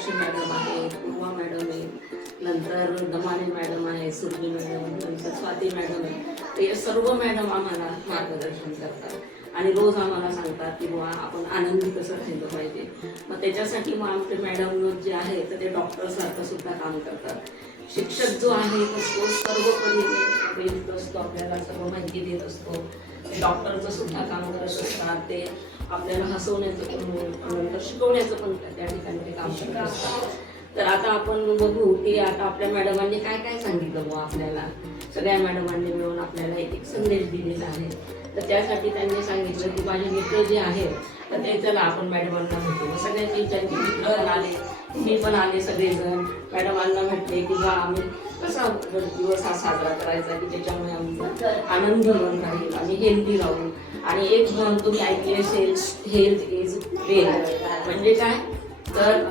Priyadarshi madam आहे, पूर्वा madam आहे, नंतर दमाने मॅडम आहे, सुरली मॅडम, नंतर स्वाती मॅडम आहे. ते सर्व मॅडम आम्हाला मार्गदर्शन करतात आणि रोज आम्हाला सांगतात की बुवा आपण आनंदी कसं राहिलं पाहिजे. मग त्याच्यासाठी मग आमचे मॅडम जे आहे तर ते डॉक्टरसारखं सुद्धा काम करतात. शिक्षक जो आहे तो सर्व परीने असतो, आपल्याला सर्व माहिती देत असतो. डॉक्टरचं सुद्धा काम करत असतात. ते आपल्याला हसवण्याचं पण नंतर शिकवण्याचं पण त्या ठिकाणी ते काम करत असतात. तर आता आपण बघू की आता आपल्या मॅडमांनी काय काय सांगितलं बुवा आपल्याला. सगळ्या मॅडमांनी मिळून आपल्याला एक संदेश दिलेला आहे. तर त्यासाठी त्यांनी सांगितलं की माझे मित्र जे आहेत तर ते चला आपण मॅडमांना भेटू. सगळ्यांनी त्यांचे मित्र पण आले, मी पण आले, सगळेजण मॅडमांना भेटले की बा आम्ही कसा दिवस हा साजरा करायचा की ज्याच्यामुळे आमचा आनंद होऊन राहील, आम्ही हेल्दी राहू. आणि एक म्हण तुम्ही ऐकली असेल, हेल्थ इज वेल्थ. म्हणजे काय तर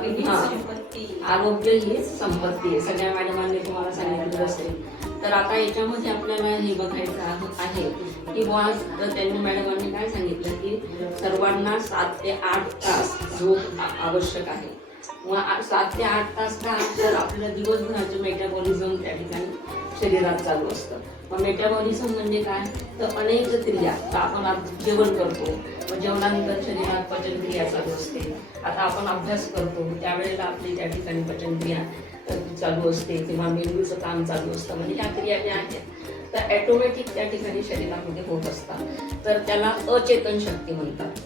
आरोग्य ही संपत्ती आहे. सगळ्या मॅडमांनी तुम्हाला सांगितलं असेल. तर आता याच्यामध्ये आपल्याला हे बघायचं आहे की बुवा त्यांनी मॅडमांनी काय सांगितलं की सर्वांना 7 ते 8 तास झोप आवश्यक आहे. मग 7 ते 8 तास का तर आपल्याला दिवसभराचं मेटाबॉलिझम त्या ठिकाणी शरीरात चालू असतं. मग मेटाबॉलिझम म्हणजे काय तर अनेक क्रिया. आपण जेवण करतो, मग जेवणानंतर शरीरात पचनक्रिया चालू असते. आता आपण अभ्यास करतो त्यावेळेला आपली त्या ठिकाणी पचनक्रिया चालू असते किंवा मेंदूचं काम चालू असतं. म्हणजे ह्या क्रिया ज्या आहेत तर ॲटोमॅटिक त्या ठिकाणी शरीरामध्ये होत असतात. तर त्याला अचेतन शक्ती म्हणतात.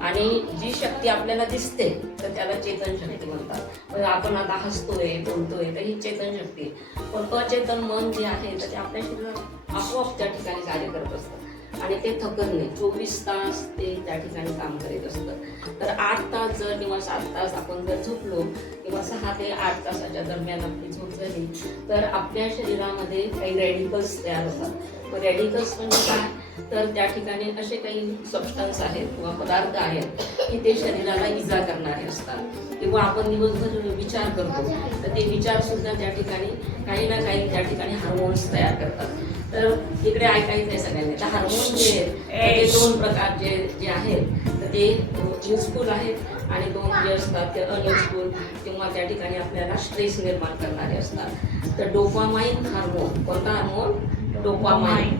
आणि जी शक्ती आपल्याला दिसते तर त्याला चेतन शक्ती म्हणतात. म्हणजे आपण आता हसतोय, बोलतोय तर ही चेतन शक्ती. पण अचेतन मन जे आहे तर ते आपल्या शरीरात आपोआप त्या ठिकाणी कार्य करत असतं आणि ते थकत नाही. 24 तास ते त्या ठिकाणी काम करीत असतं. तर 8 तास जर किंवा 7 तास आपण जर झोपलो किंवा 6 ते 8 तासाच्या दरम्यान आपली झोप झाली तर आपल्या शरीरामध्ये काही रॅडिकल्स तयार होतात. मग रॅडिकल्स म्हणजे काय तर त्या ठिकाणी असे काही सबस्टन्स आहेत किंवा पदार्थ आहेत की ते शरीराला इजा करणारे असतात. किंवा आपण दिवसभर विचार करतो तर ते विचार सुद्धा त्या ठिकाणी काही ना काही त्या ठिकाणी हार्मोन्स तयार करतात. तर इकडे ऐकायचं आहे सगळ्यांनी. तर हार्मोन जे आहेत ते 2 प्रकारचे जे आहेत तर ते युजफुल आहेत आणि 2 जे असतात ते अनयुजफुल किंवा त्या ठिकाणी आपल्याला स्ट्रेस निर्माण करणारे असतात. तर डोपामाइन हार्मोन, कोणता हार्मोन डोपामाइन,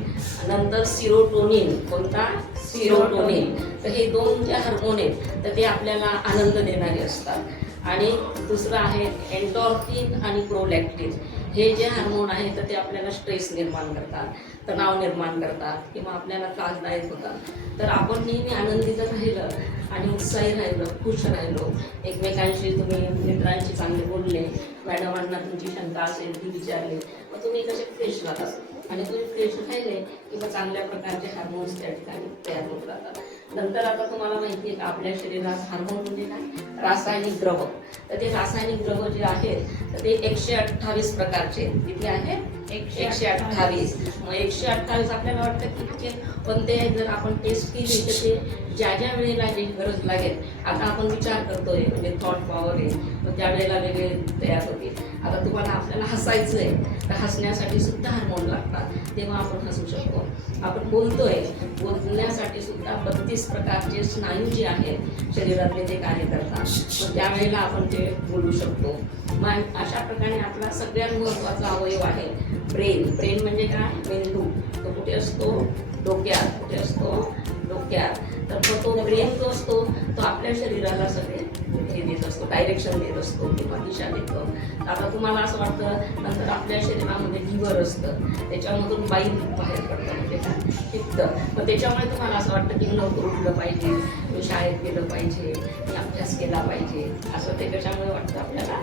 नंतर सिरोटोनिन, कोणता सिरोटोनिन. तर हे 2 जे हार्मोन आहेत तर ते आपल्याला आनंद देणारे असतात. आणि दुसरं आहे एन्डॉर्फिन आणि प्रोलॅक्टिन. हे जे हार्मोन आहे तर ते आपल्याला स्ट्रेस निर्माण करतात, तणाव निर्माण करतात किंवा आपल्याला त्रासदायक होतात. तर आपण नेहमी आनंदी जर राहिलं आणि उत्साही राहिलो, खुश राहिलो, एकमेकांशी तुम्ही मित्रांशी चांगले बोलले, मॅडमांना तुमची शंका असेल ती विचारली, मग तुम्ही कसे फ्रेश राहतात आणि तुम्ही फ्रेश राहिले किंवा चांगल्या प्रकारचे हार्मोन्स त्या ठिकाणी तयार होत राहतात. नंतर आता तुम्हाला माहिती आहे का आपल्या शरीरात हार्मोन म्हणजे काय रासायनिक द्रव. तर ते रासायनिक द्रव जे आहेत तर ते 128 प्रकारचे किती आहेत 128. मग 128 आपल्याला वाटतं की पण ते जर आपण टेस्ट केली तर ते ज्या ज्या वेळेला जी गरज लागेल. आता आपण विचार करतोय म्हणजे थॉट पॉवर आहे मग त्यावेळेला वेगळे तयार होते. आता तुम्हाला आपल्याला हसायचं आहे तर हसण्यासाठी सुद्धा हार्मोन लागतात, तेव्हा आपण हसू शकतो. आपण बोलतोय, बोलण्यासाठी सुद्धा 32 प्रकारचे स्नायू जे आहेत शरीरातले ते कार्य करतात. मग त्यावेळेला आपण ते बोलू शकतो. मग अशा प्रकारे आपला सगळ्यात महत्त्वाचा अवयव आहे ब्रेन. ब्रेन म्हणजे काय मेंदू. तो कुठे असतो डोक्यात. कुठे असतो डोक्यात. तर तो ब्रेन जो असतो तो आपल्या शरीराला सगळे हे देत असतो, डायरेक्शन देत असतो किंवा दिशा देतो. आता तुम्हाला असं वाटतं नंतर आपल्या शरीरामध्ये लिव्हर असतं, त्याच्यामधून बाईल बाहेर पडतं म्हणजे काय पित्त. मग त्याच्यामुळे तुम्हाला असं वाटतं की लवकर उठलं पाहिजे, मी शाळेत गेलं पाहिजे, मी अभ्यास केला पाहिजे. असं ते कशामुळे वाटतं आपल्याला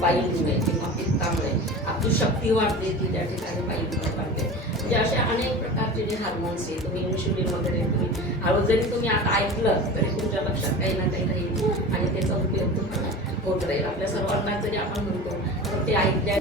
बाईलमुळे किंवा पित्तामुळे आपली शक्ती वाढते ती त्या ठिकाणी बाईलमुळे वाढते. म्हणजे अशा अनेक प्रकारचे जे हार्मोन्स आहे तुम्ही इन्शुलिन वगैरे तुम्ही हळू जरी तुम्ही आता ऐकलं तरी तुमच्या लक्षात काही ना काही राहील आणि त्याचा उपयोग तुम्हाला होत राहील. आपल्या सर्वांना जरी आपण म्हणतो तर ते ऐकल्या